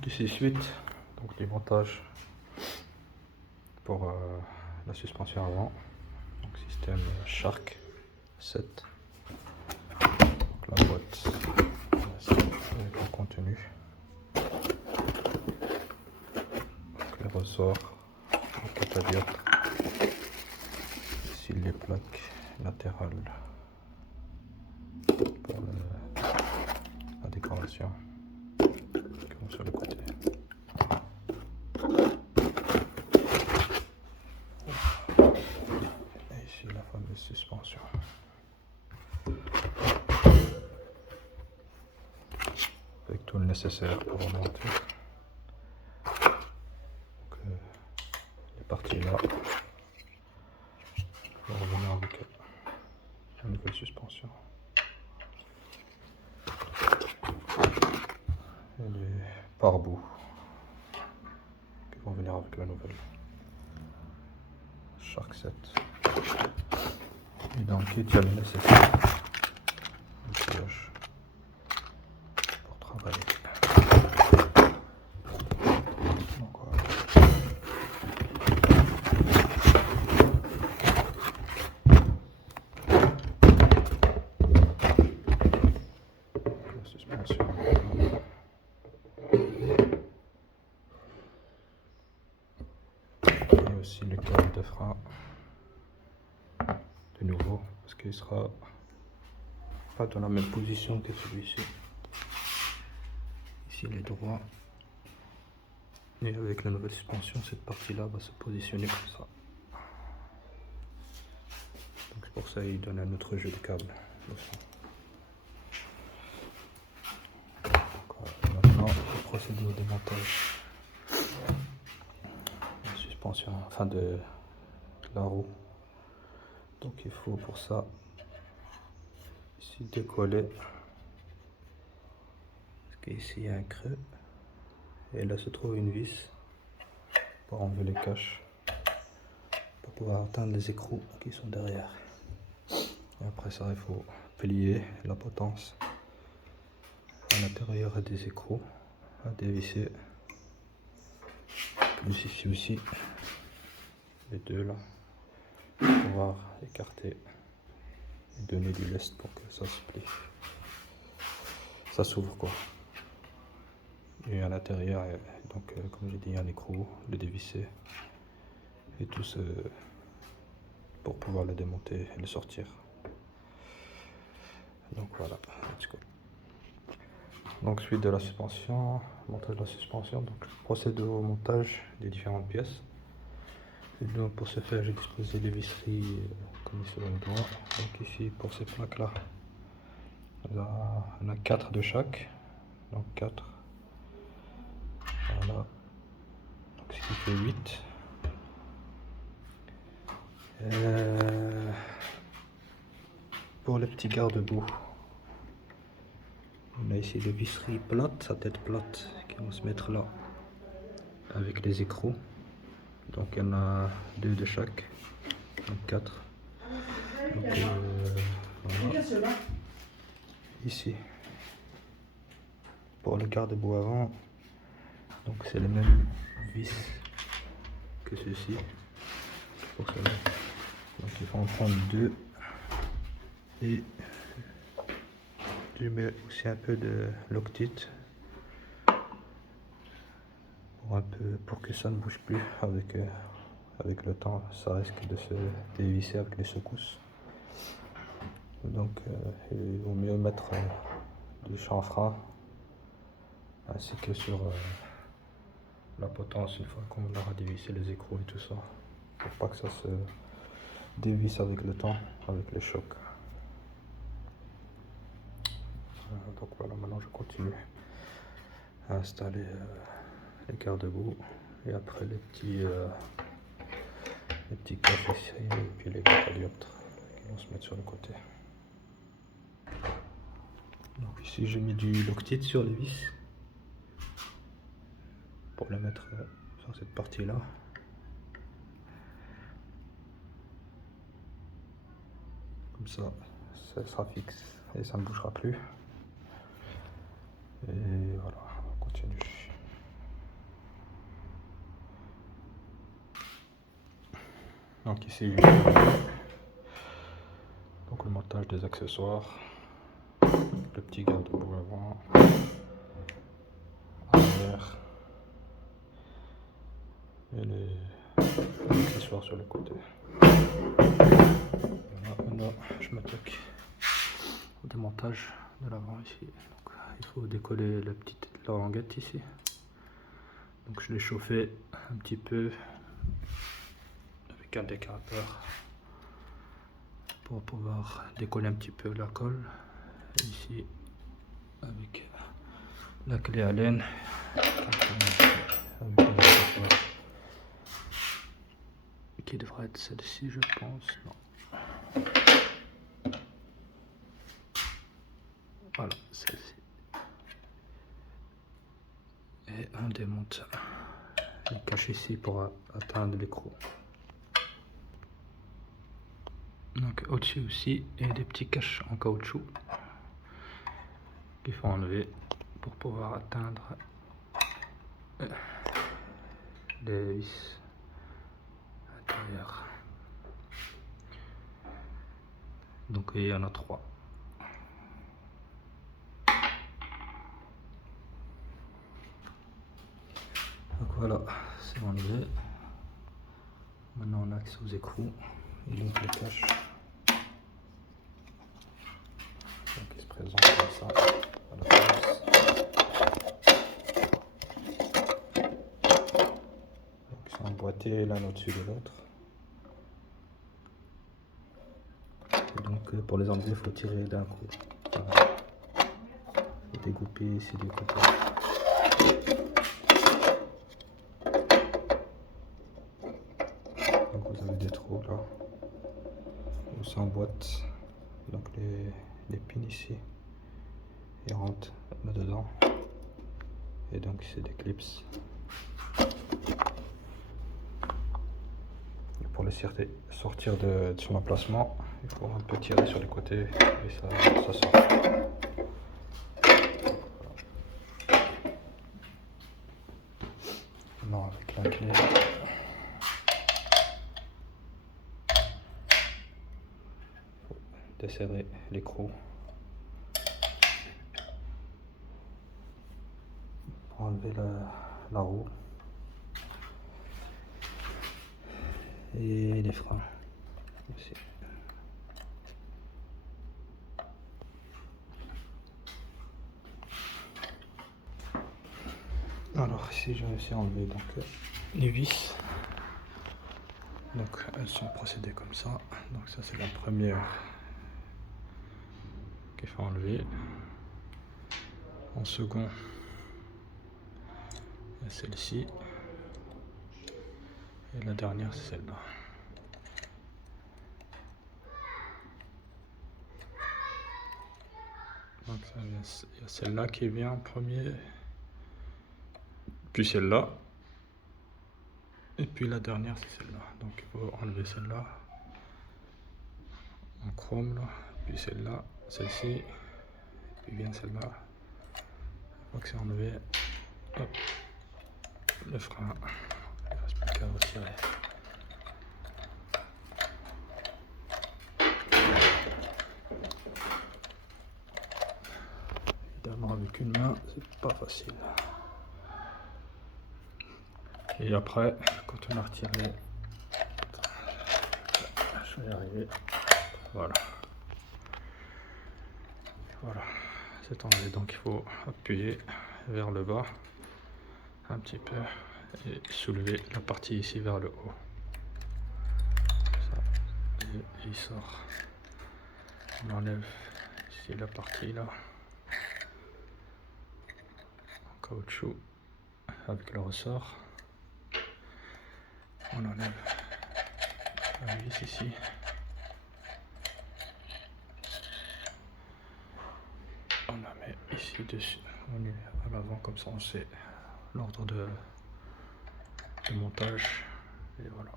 Donc ici suite donc du montage pour la suspension avant, donc système Shark 7, donc la boîte avec le contenu, donc les ressorts, le catadioptre, ici les plaques latérales pour la décoration comme sur le côté. Et ici la fameuse suspension. Avec tout le nécessaire pour remonter. Donc, les parties là, on va revenir avec la nouvelle suspension. Et les pare-boues qui vont venir avec la nouvelle Shark 7. Et dans le kit, il y a le nécessaire. Le pioche pour travailler. Donc voilà. La suspension. Et aussi le câble de frein. De nouveau, parce qu'il sera pas dans la même position que celui-ci. Ici il est droit. Et avec la nouvelle suspension, cette partie-là va se positionner comme ça. Donc c'est pour ça qu'il donne un autre jeu de câble. Maintenant, on procède au démontage. La suspension, enfin de la roue. Donc il faut pour ça ici décoller. Parce qu'ici il y a un creux. Et là se trouve une vis pour enlever les caches. Pour pouvoir atteindre les écrous qui sont derrière. Et après ça, il faut plier la potence à l'intérieur des écrous à dévisser. Plus ici aussi, les deux là, pour pouvoir écarter et donner du lest pour que ça se plie. Ça s'ouvre quoi. Et à l'intérieur, donc comme j'ai dit, un écrou, le dévisser et tout ce pour pouvoir le démonter et le sortir. Donc voilà, let's go. Donc suite de la suspension, montage de la suspension, donc je procède au montage des différentes pièces. Et donc pour ce faire, j'ai disposé les visseries comme sur le doigt. Donc ici pour ces plaques là, il y en a 4 de chaque, donc 4. Voilà, donc ce qui fait 8. Pour les petits garde-boue, on a ici des visseries plates, à tête plate, qui vont se mettre là avec les écrous. Donc il y en a 2 de chaque, donc 4. Donc, voilà. Ici, pour le garde-boue avant, donc c'est les mêmes vis que ceci. Pour cela. Donc il faut en prendre 2 et je mets aussi un peu de Loctite pour que ça ne bouge plus avec le temps. Ça risque de se dévisser avec les secousses. Donc il vaut mieux mettre du chanfrein ainsi que sur la potence une fois qu'on aura dévissé les écrous et tout ça, pour pas que ça se dévisse avec le temps, avec les chocs. Donc voilà, maintenant je continue à installer les garde-boue et après les petits caches ici et puis les catadioptres qui vont se mettre sur le côté. Donc ici j'ai mis du Loctite sur les vis pour les mettre sur cette partie là. Comme ça sera fixe et ça ne bougera plus. Et voilà, on continue. Donc ici, donc le montage des accessoires, le petit garde-boue avant, arrière, et les accessoires sur le côté. Maintenant, je m'attaque au démontage de l'avant ici. Donc, il faut décoller la petite languette ici. Donc je l'ai chauffé un petit peu avec un décarateur pour pouvoir décoller un petit peu la colle. Et ici avec la clé Allen qui devrait être celle-ci, je pense. Non. Voilà, celle-ci. Et on démonte les caches ici pour atteindre l'écrou. Donc au-dessus aussi, il y a des petits caches en caoutchouc qu'il faut enlever pour pouvoir atteindre les vis intérieures. Donc il y en a 3. Donc voilà, c'est enlevé. Maintenant on axe aux écrous. Et donc les caches. Donc ils se présentent comme ça à la place. Donc ils sont emboîtés l'un au-dessus de l'autre. Et donc pour les enlever, il faut tirer d'un coup. Voilà. Et découper ici du côté. Donc vous avez des trous là où s'emboîtent donc les pins ici. Ils rentrent là dedans. Et donc c'est des clips. Et pour les sortir de son emplacement, il faut un peu tirer sur les côtés et ça sort. Maintenant avec la clé, desserrer l'écrou pour enlever la roue et les freins aussi. Alors ici j'ai réussi à enlever donc les vis. Donc elles sont procédées comme ça. Donc ça c'est la première qu'il faut enlever. En second, il y a celle-ci. Et la dernière c'est celle-là. Donc il y a celle-là qui vient en premier. Puis celle-là. Et puis la dernière c'est celle-là. Donc il faut enlever celle-là. En chrome là. Puis celle-là. Celle-ci. Puis bien celle-là. Une fois que c'est enlevé. Hop. Le frein. Il ne reste plus qu'à retirer. Évidemment avec une main c'est pas facile. Et après quand on a retiré, je vais y arriver. Voilà. Voilà, c'est enlevé, donc il faut appuyer vers le bas un petit peu et soulever la partie ici vers le haut. Ça, et il sort. On enlève ici la partie là en caoutchouc avec le ressort. On enlève la vis ici. On la met ici dessus, on est à l'avant comme ça on sait l'ordre de montage. Et voilà,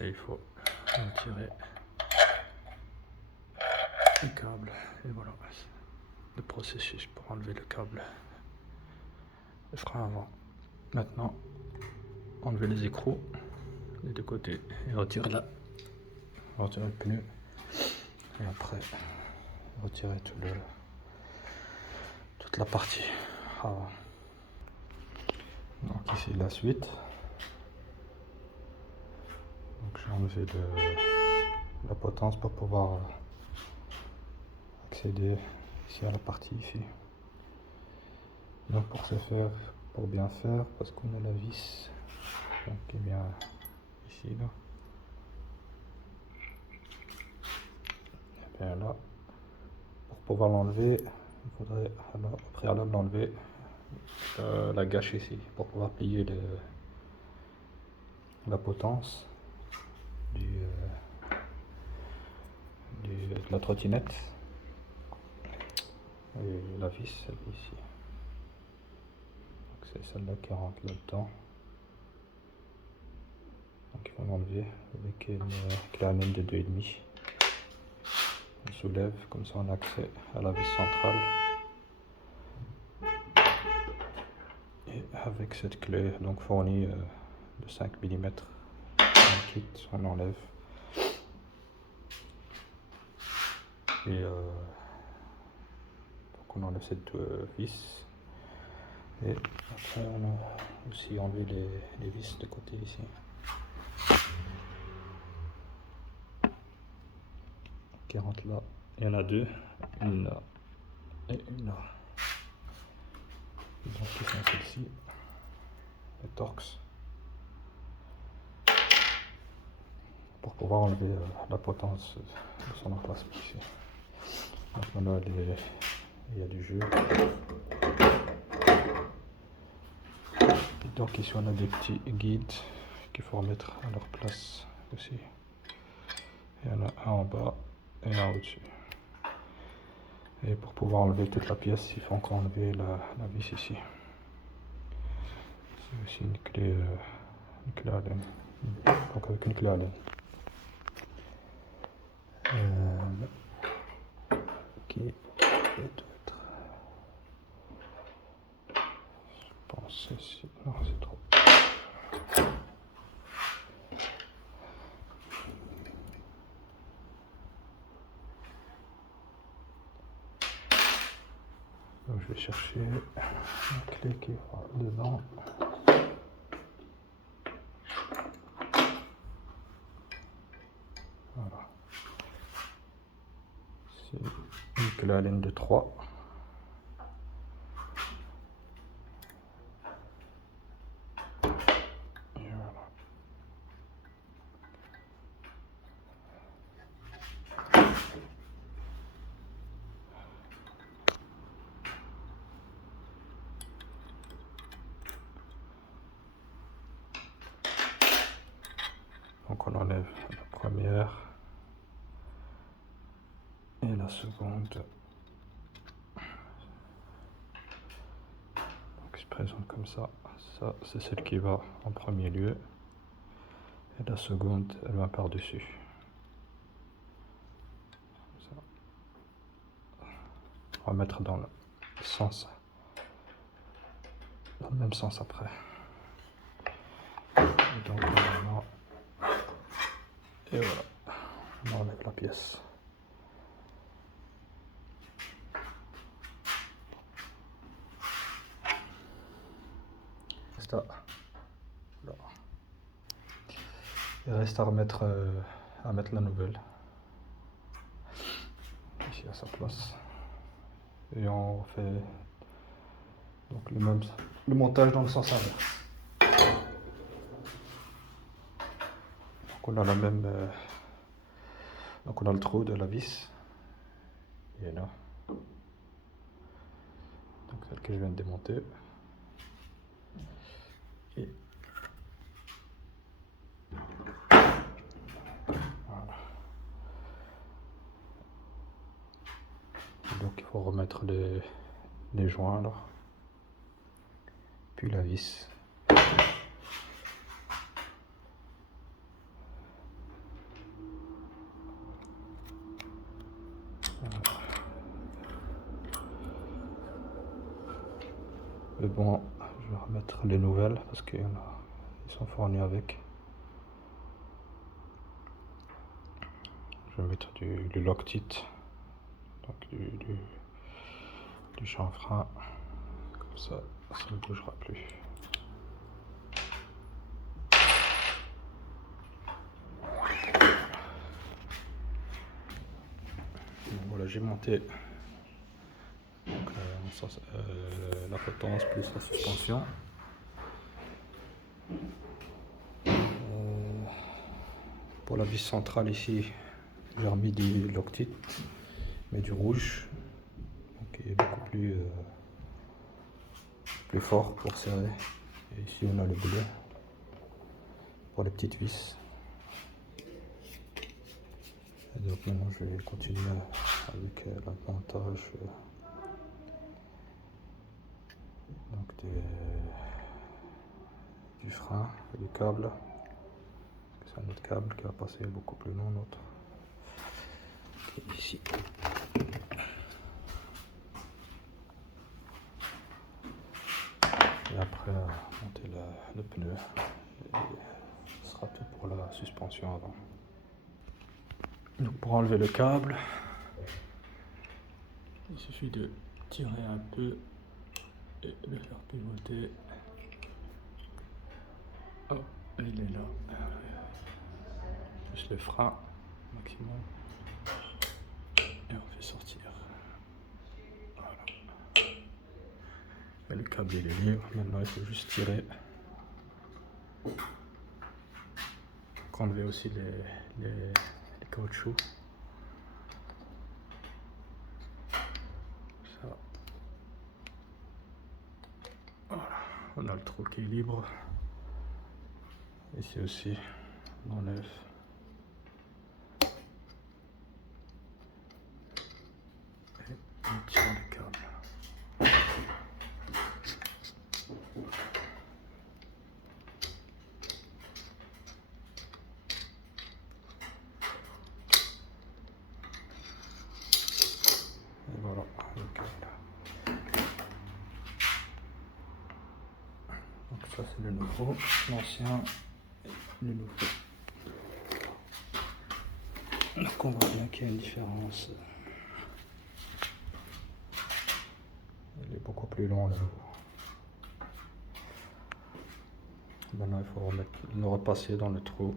et il faut retirer le câble et voilà le processus pour enlever le câble, le frein avant. Maintenant enlever les écrous des deux côtés et retirer retirer le pneu et après retirer toute la partie avant. Donc ici la suite. Donc j'ai enlevé la potence pour pouvoir accéder ici à la partie ici. Donc pour bien faire, parce qu'on a la vis donc qui est bien ici là. Et bien là, pour pouvoir l'enlever, il faudrait alors, au préalable l'enlever la gâche ici pour pouvoir plier la potence de la trottinette et la vis elle est ici. C'est celle-là qui rentre là-dedans. Donc il faut l'enlever avec une clé Allen de 2,5. On soulève, comme ça on a accès à la vis centrale. Et avec cette clé donc fournie de 5 mm en kit, on enlève. Et donc on enlève cette vis. Et après on a aussi enlevé les vis de côté ici. Qui rentrent là. Il y en a deux, une là et une là. Donc qui sont celles-ci, les Torx, pour pouvoir enlever la potence de son emplacement ici. Donc maintenant il y a du jeu. Et donc ici on a des petits guides qu'il faut remettre à leur place aussi. Il y en a un en bas et un au-dessus. Et pour pouvoir enlever toute la pièce, il faut encore enlever la vis ici. C'est aussi une clé Allen. Donc avec une clé Allen. Qui est d'autre? Je pense ici. Non, c'est trop. Donc je vais chercher une clé qui va dedans. Voilà. C'est une clé Allen de 3. Et voilà. Donc on enlève la première et la seconde. Donc il se présente comme ça. Ça c'est celle qui va en premier lieu. Et la seconde elle va par-dessus. On va mettre dans le sens, dans le même sens après. Et donc maintenant, et voilà, on enlève la pièce. Ça. Là. Il reste à remettre, mettre la nouvelle ici à sa place. Et on fait donc le montage dans le sens inverse. Donc on a la même, donc on a le trou de la vis. Il est là. Donc celle que je viens de démonter. Et voilà. Donc il faut remettre les joints là. Puis la vis. Mais bon, je vais remettre les nouvelles parce qu'ils sont fournis avec. je vais mettre du Loctite, donc du chanfrein, comme ça ne bougera plus. Donc voilà, j'ai monté donc, la potence plus la suspension. Pour la vis centrale ici, j'ai remis du Loctite, mais du rouge, donc qui est beaucoup plus fort pour serrer. Et ici on a le bleu pour les petites vis. Et donc maintenant je vais continuer avec l'appontage donc du frein et du câble. C'est un autre câble qui va passer beaucoup plus long, l'autre ici. Et après monter le pneu, et ce sera tout pour la suspension avant. Donc pour enlever le câble, il suffit de tirer un peu et le faire pivoter. Oh, il est là. Juste le frein maximum et on fait sortir. Voilà. Et le câble il est libre. Maintenant il faut juste tirer. Donc enlever aussi les caoutchoucs. Ça. Voilà. On a le trou qui est libre. Ici aussi, on enlève. Et on tire le câble. Et voilà, le câble. Donc ça c'est le nouveau, l'ancien et le nouveau. Donc on voit bien qu'il y a une différence. Il est beaucoup plus long là. Maintenant il faut le repasser dans le trou,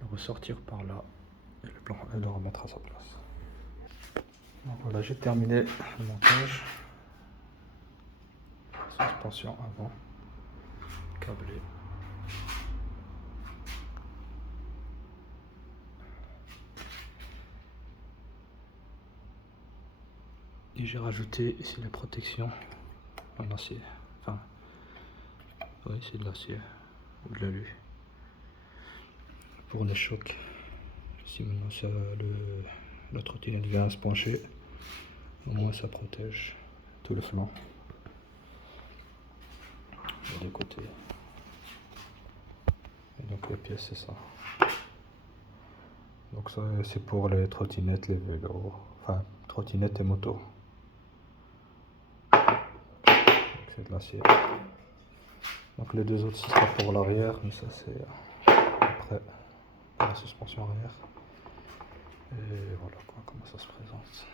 le ressortir par là et le remettre à sa place. Donc voilà, j'ai terminé le montage. Suspension avant, câblé. Et j'ai rajouté ici la protection en acier. Enfin, oui, c'est de l'acier ou de l'alu. Pour le choc. Si maintenant la trottinette vient à se pencher, au moins ça protège tout le flanc. Et des côtés. Et donc les pièces, c'est ça. Donc ça, c'est pour les trottinettes, les vélos, enfin trottinettes et motos. C'est de l'acier. Donc les deux autres, ce sera pour l'arrière, mais ça c'est après pour la suspension arrière. Et voilà quoi, comment ça se présente.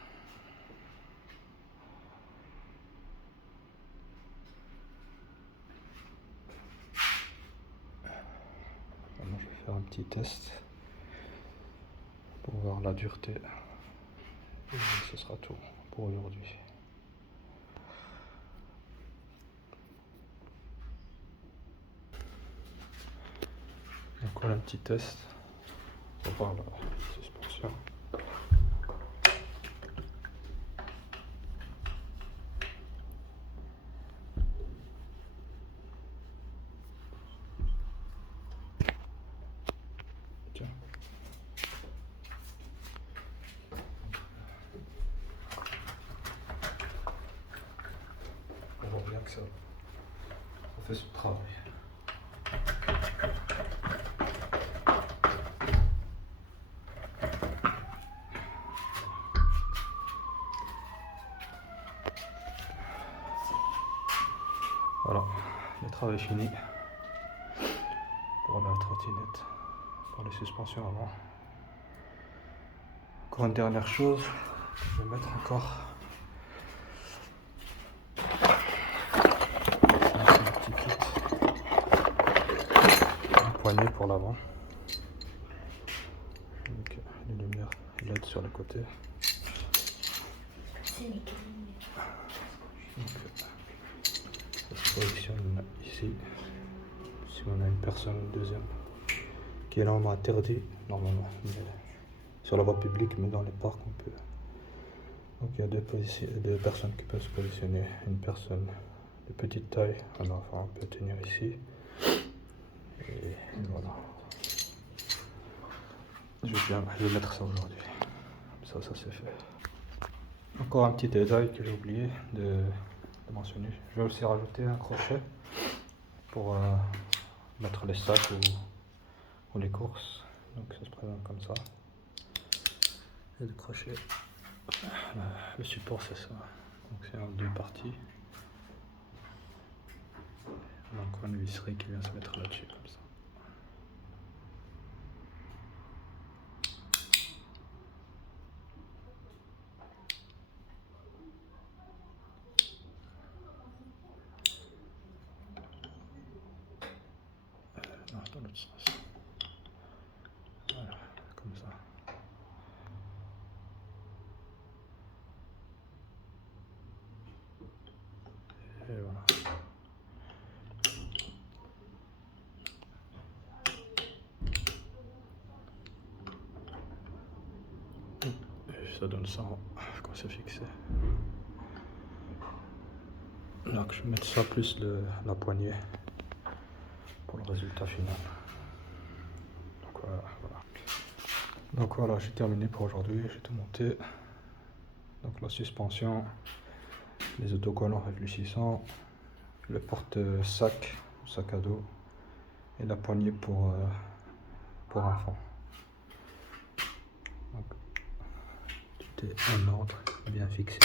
Maintenant je vais faire un petit test pour voir la dureté. Et ce sera tout pour aujourd'hui. Donc voilà un petit test pour voir la suspension. Tiens. On voit bien que ça fait ce travail. Voilà, le travail est fini pour la trottinette, pour les suspensions avant. Encore une dernière chose, je vais mettre encore un petit kit, un poignet pour l'avant, donc les lumières LED sur les côtés. Donc, ça se positionne ici. Si on a une personne, une deuxième, qui est normalement interdit, normalement, mais sur la voie publique, mais dans les parcs on peut. Donc il y a deux personnes qui peuvent se positionner. Une personne de petite taille, un enfant peut tenir ici. Et voilà. Je vais mettre ça aujourd'hui. Ça c'est fait. Encore un petit détail que j'ai oublié de mentionner. Je vais aussi rajouter un crochet pour mettre les sacs ou les courses. Donc ça se présente comme ça. Et le crochet. Le support c'est ça. Donc c'est en deux parties. Donc une visserie qui vient se mettre là-dessus comme ça. Non, dans l'autre sens. Voilà, comme ça. Et voilà. Et ça donne ça quand c'est fixé. Donc je vais mettre ça plus la poignée pour le résultat final. Donc voilà, j'ai terminé pour aujourd'hui, j'ai tout monté. Donc la suspension, les autocollants réfléchissants, le porte-sac, sac à dos et la poignée pour enfant. Donc, tout est en ordre, bien fixé.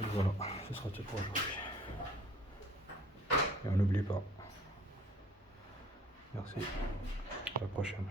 Et voilà, ce sera tout pour aujourd'hui. Et on n'oublie pas. Merci. À la prochaine.